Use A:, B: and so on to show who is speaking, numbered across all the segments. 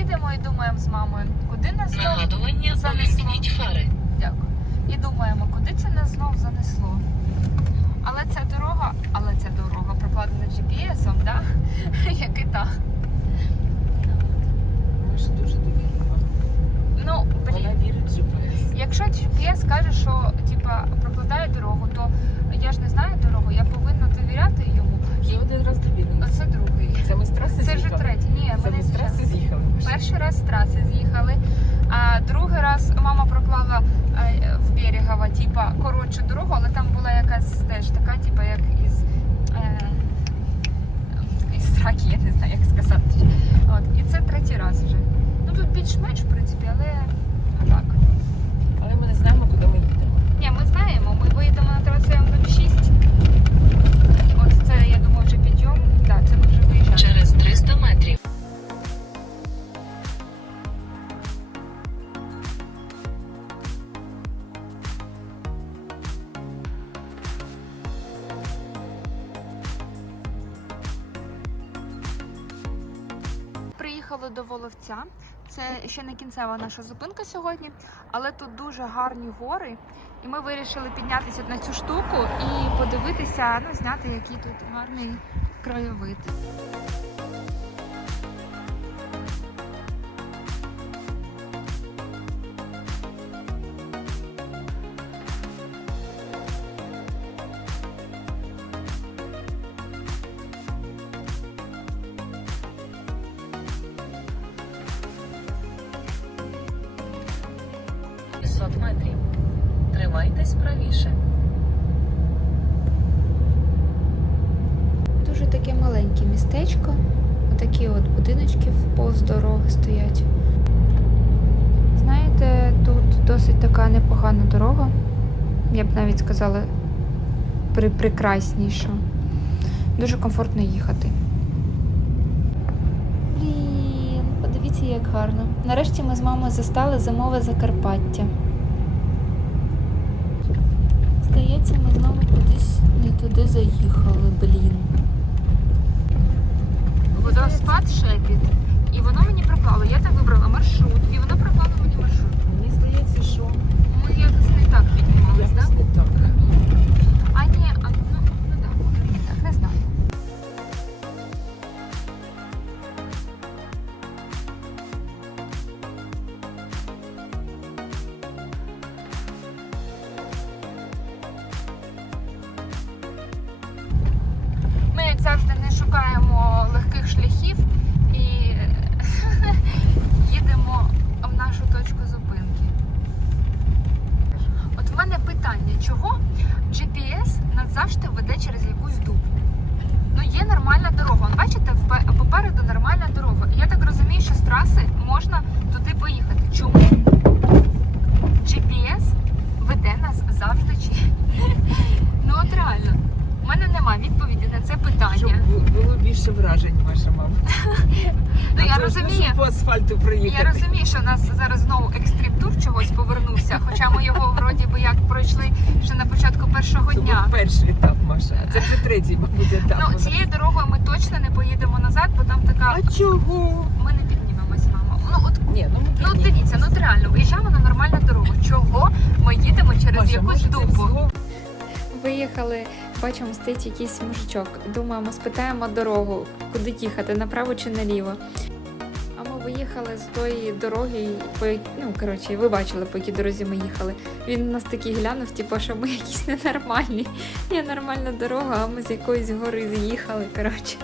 A: їдемо і думаємо з мамою, куди нас знов занесло.
B: фари.
A: Дякую. І думаємо, куди це нас знов занесло. Але ця дорога, але ця дорога прокладена GPS-ом, да? як і та.
C: Дуже довірлива.
A: Ну,
C: Вона вірить в GPS.
A: Якщо GPS каже, що типа прокладає дорогу, то я ж не знаю дорогу, я повинна довіряти йому.
C: Вже один раз довірила.
A: Оце другий.
C: Це ми з траси
A: Це вже
C: з'їхали?
A: третій. Ні,
C: Це
A: ми
C: ми
A: не
C: з траси
A: з'їхали.
C: з'їхали. Маша.
A: Перший раз з траси з'їхали, а другий раз мама проклала е, в Берегово, типа коротшу до Воловця. Це ще не кінцева наша зупинка сьогодні, але тут дуже гарні гори. І ми вирішили піднятися на цю штуку і подивитися, ну, зняти, який тут гарний краєвид. – таке маленьке містечко. Отакі от будиночки повз дороги стоять. Знаєте, тут досить така непогана дорога. Я б навіть сказала прекрасніша. Дуже комфортно їхати. Блін, подивіться, як гарно. Нарешті ми з мамою застали зимове Закарпаття. Здається, ми знову кудись не туди заїхали, блін. Водоспад шепіт. І воно мені пропало. Я там вибрала маршрут, і воно пропало мені маршрут.
C: Мені здається, що
A: Ми якось не так піднімались, так?
C: не так.
A: Шукаємо легких шляхів і їдемо в нашу точку зупинки. От в мене питання, чого GPS нас завжди веде через якусь дупу? Ну, є нормальна дорога. Вон, бачите, попереду нормальна дорога. Я так розумію, що з траси можна туди поїхати. Чому? GPS веде нас завжди чи. Ну от реально, в мене нема відповіді на це
C: Щоб
A: питання.
C: бу- було більше вражень, Маша, мабуть.
A: Ну я розумію.
C: по асфальту
A: Я розумію, що у нас зараз знову екстрим-тур чогось повернувся, хоча ми його вроді би як пройшли ще на початку першого
C: Це
A: дня.
C: був перший етап, Маша. Це вже третій, мабуть, етап.
A: Ну, цією дорогою ми точно не поїдемо назад, бо там така.
C: А чого?
A: Ми не піднімемось, мама. Ну от
C: Ні, ну ми
A: ну от дивіться, ну от реально виїжджаємо на нормальну дорогу. Чого ми їдемо через
C: Маша,
A: якусь
C: може,
A: дупу?
C: всього
A: Виїхали, бачимо, стоїть якийсь мужичок. Думаємо, спитаємо дорогу, куди їхати, направо чи наліво. А ми виїхали з тої дороги, по ну коротше, ви бачили, по якій дорозі ми їхали. Він на нас такий глянув, типу, що ми якісь ненормальні. Є нормальна дорога, а ми з якоїсь гори з'їхали. Коротше.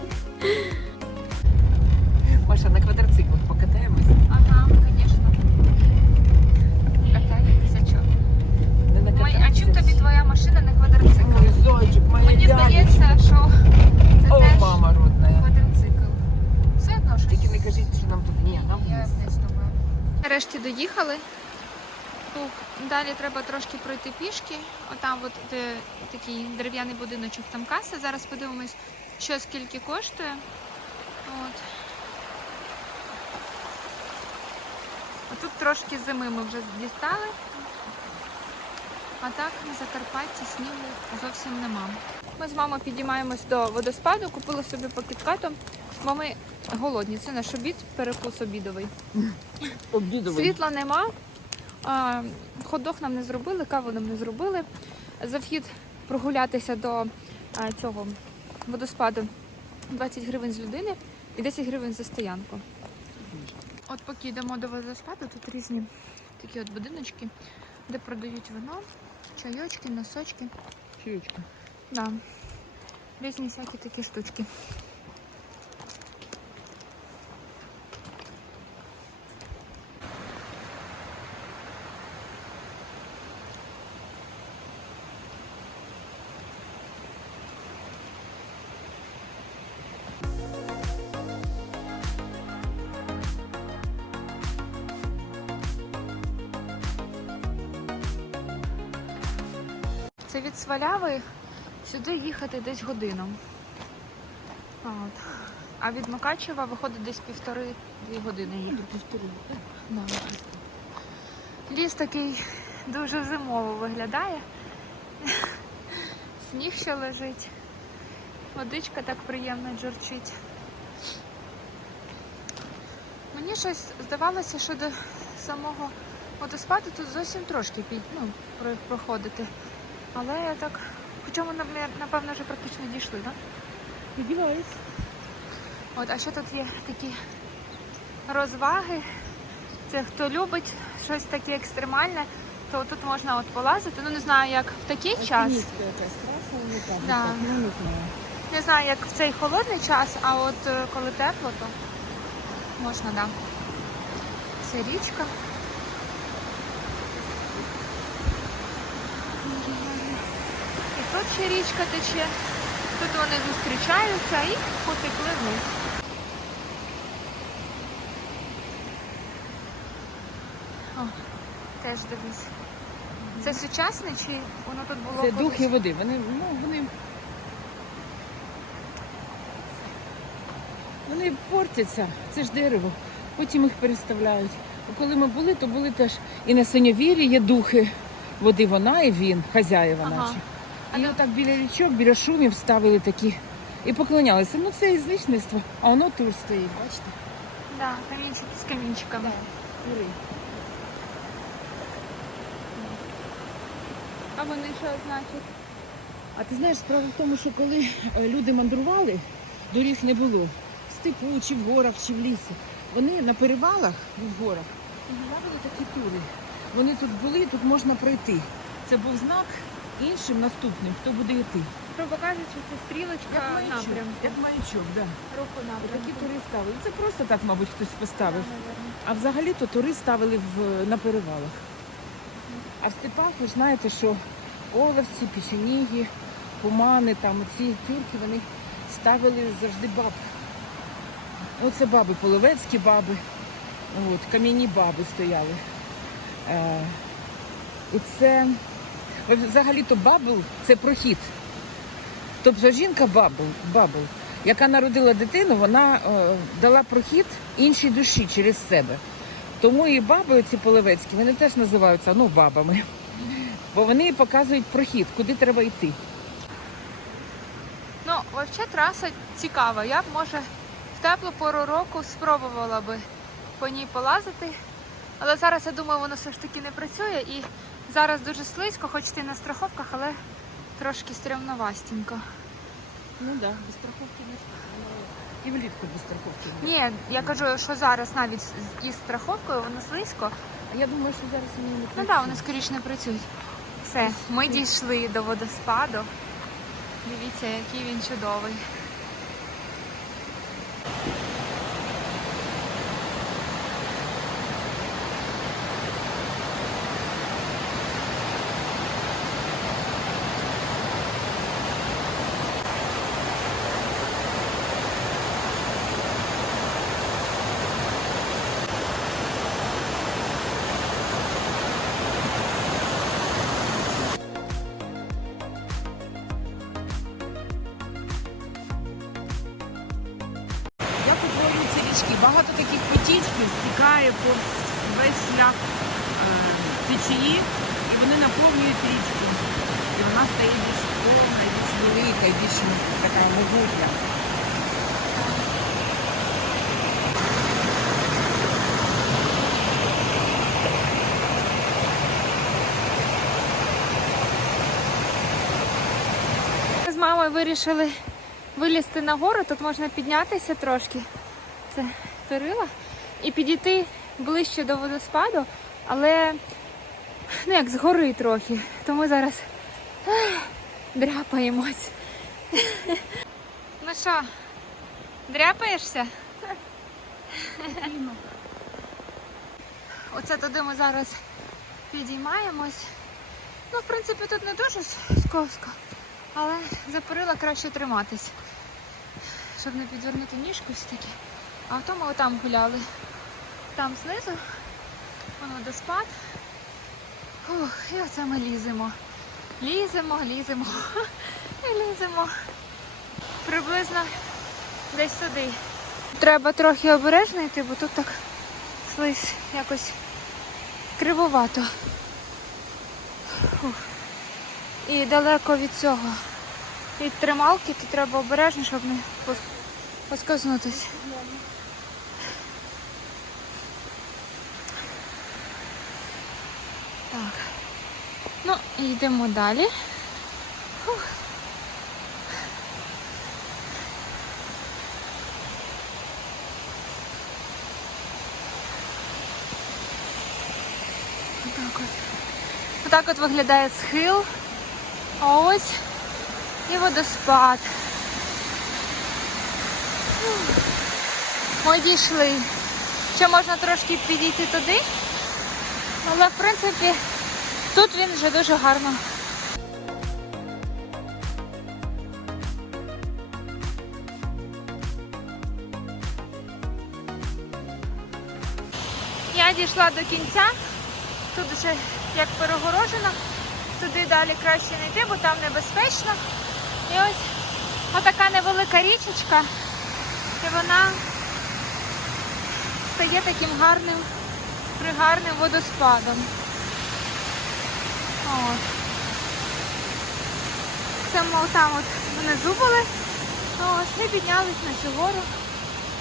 C: Маша, на квадроциклах покатаємось?
A: Ага, звісно. Катаєтеся чого?
C: Не на
A: Ми, а чим тобі твоя машина не квадроцикл?
C: Ой, зайчик, моя
A: Мені
C: лялечка.
A: здається, що це
C: О,
A: теж
C: мама родная.
A: квадроцикл. Все одно щось.
C: Тільки не кажіть, що нам тут ні, нам
A: Я
C: вниз.
A: не з тобою. Нарешті доїхали. Далі треба трошки пройти пішки. Отам от де такий дерев'яний будиночок, там каса. Зараз подивимось, що скільки коштує. От. Тут трошки зими ми вже дістали. А так на Закарпатті снігу зовсім нема. Ми з мамою підіймаємось до водоспаду, купили собі по кіткату Бо ми голодні. Це наш обід, перекус обідовий.
C: Обідовий.
A: Світла нема. А, Хот-дог нам не зробили, каву нам не зробили. За вхід прогулятися до цього водоспаду 20 гривень з людини і 10 гривень за стоянку. От поки йдемо до водоспаду, тут різні такі от будиночки, де продають вино, чайочки, носочки.
C: Чуєчка.
A: Да. Різні всякі такі штучки. Це від Сваляви сюди їхати десь годину. А, От. А від Мукачева виходить десь півтори-дві години їхати. Да. Ліс такий дуже зимово виглядає. Сніг ще лежить. Водичка так приємно джурчить. Мені щось здавалося, що до самого водоспаду тут зовсім трошки під, ну, проходити. Але я так. Хоча ми, напевно, вже практично дійшли, так?
C: Сподіваюсь.
A: От, а ще тут є такі розваги. Це хто любить щось таке екстремальне, то тут можна от полазити. Ну не знаю, як в такий час. Да.
C: Ну, не знаю.
A: Не знаю, як в цей холодний час, а от е, коли тепло, то можна, да. Це річка. І тут ще річка тече. Тут вони зустрічаються і потекли вниз. О, теж дивись. Це сучасне чи воно тут було?
C: Це
A: колись?
C: духи води. Вони, ну, вони. Вони портяться, це ж дерево. Потім їх переставляють. А коли ми були, то були теж і на синьовірі є духи води, вона і він, хазяїва
A: Ага.
C: наші. І
A: ну-
C: отак біля річок, біля шумів ставили такі і поклонялися. Ну це язичництво, а воно тут стоїть, бачите?
A: Да, камінчик з камінчиками.
C: Юрій.
A: А вони що значать?
C: А ти знаєш, справа в тому, що коли е, люди мандрували, доріг не було. В степу, чи в горах, чи в лісі. Вони на перевалах в горах ставили такі тури. Вони тут були, тут можна пройти. Це був знак іншим наступним, хто буде йти.
A: Грубо кажучи, це стрілочка
C: маячок,
A: напрямку.
C: як маячок, да.
A: Руху
C: Такі тури ставили. Це просто так, мабуть, хтось поставив. А взагалі-то тури ставили в, на перевалах. А в степах ви ж знаєте, що оловці, печеніги, кумани, там ці тюрки, вони ставили завжди баб. Оце баби, половецькі баби, от, кам'яні баби стояли. Е, і це взагалі-то бабл це прохід. Тобто жінка бабл, бабл, яка народила дитину, вона е, дала прохід іншій душі через себе. Тому і баби, ці половецькі, вони теж називаються ну, бабами. Бо вони показують прохід, куди треба йти.
A: Ну, взагалі траса цікава. Я б, може, в теплу пору року спробувала би по ній полазити. Але зараз я думаю, воно все ж таки не працює і зараз дуже слизько, хоч ти на страховках, але трошки стрімновастенько.
C: Ну так, да, без страховки не І влітку без страховки.
A: Ні, я кажу, що зараз навіть із страховкою воно слизько.
C: А я думаю, що зараз вони не
A: Ну
C: працюють.
A: так, вони скоріше не працюють. Все, ми дійшли до водоспаду. Дивіться, який він чудовий.
C: річки. Багато таких потічків стікає по весь шлях е, течії, і вони наповнюють річку. І вона стає більш повна, більш велика, більш така могутня.
A: З мамою вирішили вилізти на гору, тут можна піднятися трошки. Це перила. І підійти ближче до водоспаду, але ну як згори трохи. Тому зараз ех, дряпаємось. Ну що, дряпаєшся? Оце туди ми зараз підіймаємось. Ну, в принципі, тут не дуже сковсько, але за перила краще триматись, щоб не підвернути ніжку все таки. А то ми отам гуляли. Там знизу, вон водоспад. Ух, і оце ми ліземо. Ліземо, ліземо і ліземо. Приблизно десь сюди. Треба трохи обережно йти, бо тут так слизь якось кривовато. Фух. І далеко від цього. Від трималки, то треба обережно, щоб не пос- Так. Ну, йдемо далі. Отак от. Отак от виглядає схил. А ось і водоспад. Ми дійшли. Ще можна трошки підійти туди, але в принципі тут він вже дуже гарно. Я дійшла до кінця. Тут вже як перегорожено. Туди далі краще не йти, бо там небезпечно. І ось отака невелика річечка. І вона стає таким гарним, пригарним водоспадом. От. Це ми там от внизу були. От, ми піднялись на цю гору.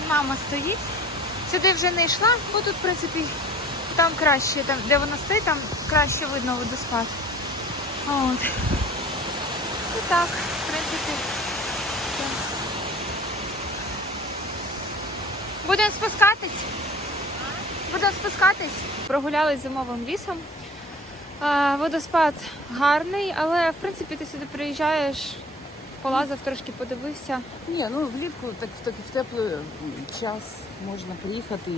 A: Мама стоїть. Сюди вже не йшла, бо тут, в принципі, там краще, там, де вона стоїть, там краще видно водоспад. От. І так, в принципі. Будемо спускатись. Будемо спускатись. Прогулялись зимовим лісом. Водоспад гарний, але в принципі ти сюди приїжджаєш, полазив трошки, подивився.
C: Ні, ну влітку так в в теплий час можна приїхати,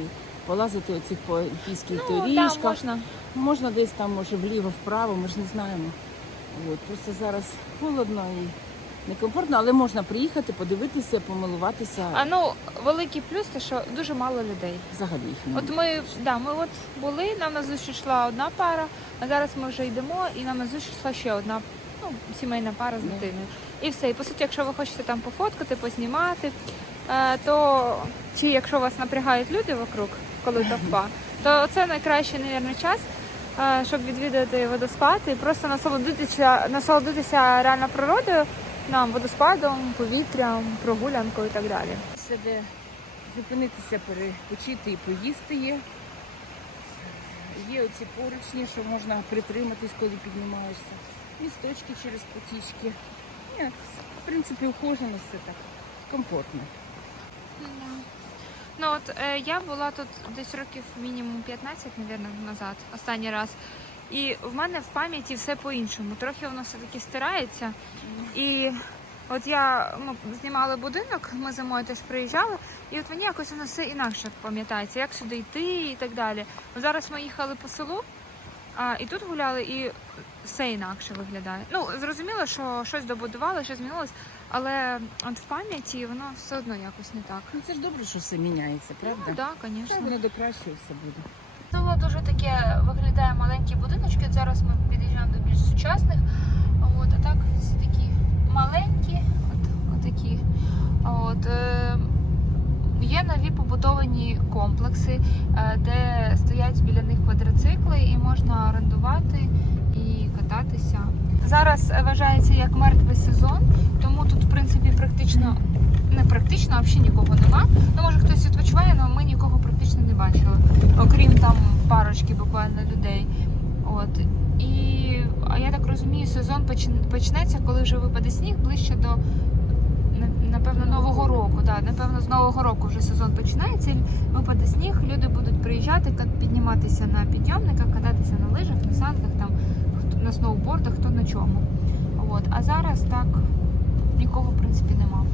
C: полазити оцих по піських
A: Ну,
C: доріжках.
A: так, можна.
C: Можна десь там, може, вліво, вправо, ми ж не знаємо. От, просто зараз холодно і некомфортно, але можна приїхати, подивитися, помилуватися.
A: А ну, великий плюс, те, що дуже мало людей.
C: Взагалі їх немає.
A: От ми, да, ми от були, нам на зустріч йшла одна пара, а зараз ми вже йдемо, і нам на зустріч йшла ще одна ну, сімейна пара з
C: Ну.
A: дитиною. І все. І по суті, якщо ви хочете там пофоткати, познімати, е, то чи якщо вас напрягають люди вокруг, коли товпа, то це найкращий, мабуть, час, е, щоб відвідати водоспад і просто насолодитися, насолодитися реально природою, нам, водоспадом, повітрям, прогулянкою і так далі.
C: Себе зупинитися, перепочити і поїсти є. Є оці поручні, що можна притриматись, коли піднімаєшся. Місточки через потічки. Ні, в принципі, ухожено все так. Комфортно.
A: Ну от е, я була тут десь років мінімум 15, мабуть, назад, останній раз. І в мене в пам'яті все по-іншому. Трохи воно все-таки стирається. І от я ми знімали будинок, ми зимою теж приїжджали, і от мені якось воно все інакше пам'ятається, як сюди йти і так далі. Зараз ми їхали по селу, а, і тут гуляли, і все інакше виглядає. Ну, зрозуміло, що щось добудували, щось змінилось, але от в пам'яті воно все одно якось не так.
C: Ну це ж добре, що все міняється, правда?
A: Ну, так, да, звісно.
C: Воно до кращого все буде.
A: Дуже таке виглядає маленькі будиночки. От Зараз ми під'їжджаємо до більш сучасних. От, а так всі такі маленькі, от, отакі. От, е, є нові побудовані комплекси, е, де стоять біля них квадроцикли і можна орендувати і кататися. Зараз вважається як мертвий сезон, тому тут, в принципі, практично не практично, а взагалі нікого нема. Ну, може хтось відпочиває, але ми нікого практично не бачили окрім там парочки буквально людей. От. І а я так розумію, сезон почнеться, коли вже випаде сніг ближче до напевно нового року. Да, напевно, з нового року вже сезон починається. Випаде сніг, люди будуть приїжджати, підніматися на підйомниках, кататися на лижах, на санках, там на сноубордах, хто на чому. От. А зараз так нікого в принципі немає.